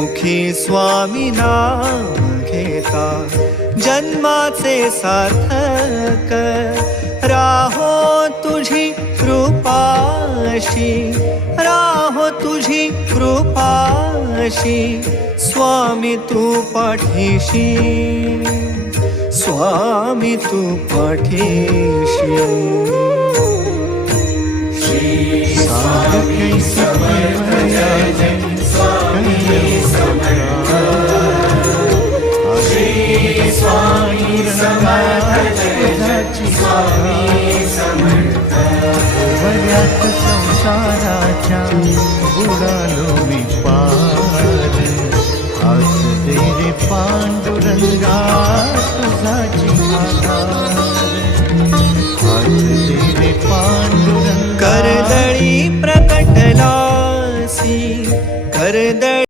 मुखी स्वामी नाम घेता जन्माचे सार्थक राहो तुझी कृपाशी, राहो तुझी कृपाशी, स्वामी तू पाठीशी, स्वामी तू पाठीशी. स्वामी समर्थ जय स्वामी समर्थ, श्री स्वामी समर्थ जय स्वामी समर्थ. वऱ्यात संसाराच्या बुडा